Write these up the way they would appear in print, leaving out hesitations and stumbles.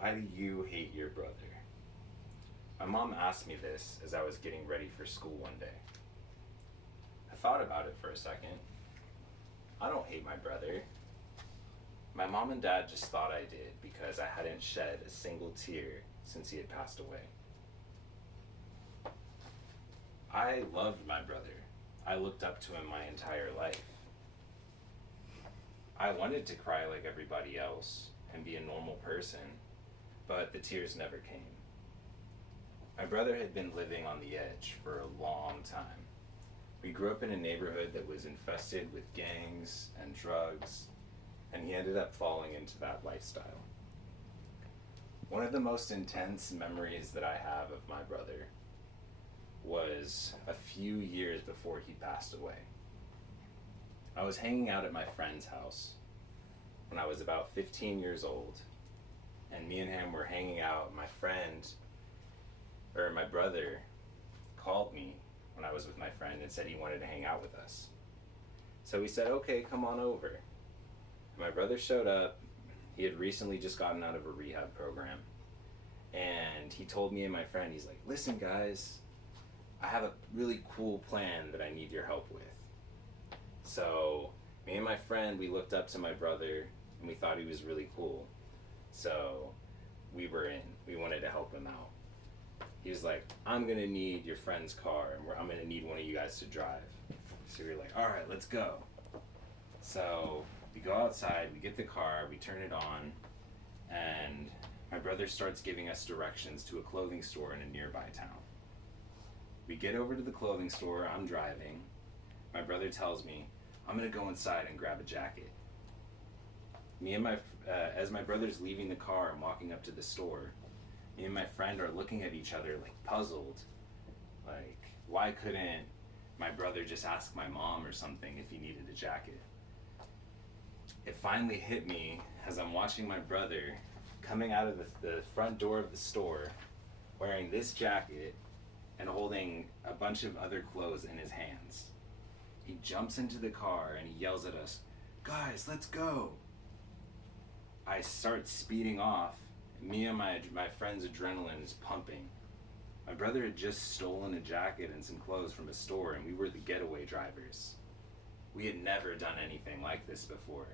Why do you hate your brother? My mom asked me this as I was getting ready for school one day. I thought about it for a second. I don't hate my brother. My mom and dad just thought I did because I hadn't shed a single tear since he had passed away. I loved my brother. I looked up to him my entire life. I wanted to cry like everybody else and be a normal person, but the tears never came. My brother had been living on the edge for a long time. We grew up in a neighborhood that was infested with gangs and drugs, and he ended up falling into that lifestyle. One of the most intense memories that I have of my brother was a few years before he passed away. I was hanging out at my friend's house when I was about 15 years old, and me and him were hanging out. My brother called me when I was with my friend and said he wanted to hang out with us. So we said, okay, come on over. My brother showed up. He had recently just gotten out of a rehab program. And he told me and my friend, he's like, listen guys, I have a really cool plan that I need your help with. So me and my friend, we looked up to my brother and we thought he was really cool. So we were in. We wanted to help him out. He was like, I'm gonna need your friend's car and I'm gonna need one of you guys to drive. So we were like, all right, let's go. So we go outside, we get the car, we turn it on, and my brother starts giving us directions to a clothing store in a nearby town. We get over to the clothing store, I'm driving. My brother tells me, I'm gonna go inside and grab a jacket. As my brother's leaving the car and walking up to the store, me and my friend are looking at each other like puzzled. Like, why couldn't my brother just ask my mom or something if he needed a jacket? It finally hit me as I'm watching my brother coming out of the front door of the store wearing this jacket and holding a bunch of other clothes in his hands. He jumps into the car and he yells at us, guys, let's go. I start speeding off. Me and my friend's adrenaline is pumping. My brother had just stolen a jacket and some clothes from a store, and we were the getaway drivers. We had never done anything like this before.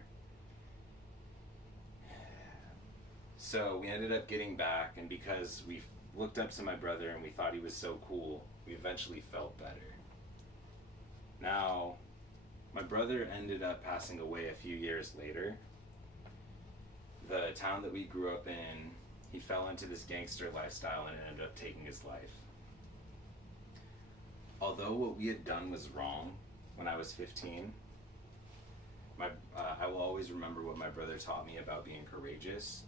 So we ended up getting back, and because we looked up to my brother and we thought he was so cool, we eventually felt better. Now, my brother ended up passing away a few years later. The town that we grew up in, he fell into this gangster lifestyle and ended up taking his life. Although what we had done was wrong when I was 15, I will always remember what my brother taught me about being courageous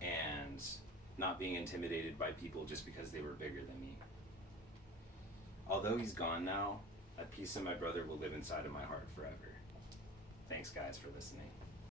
and not being intimidated by people just because they were bigger than me. Although he's gone now, a piece of my brother will live inside of my heart forever. Thanks guys for listening.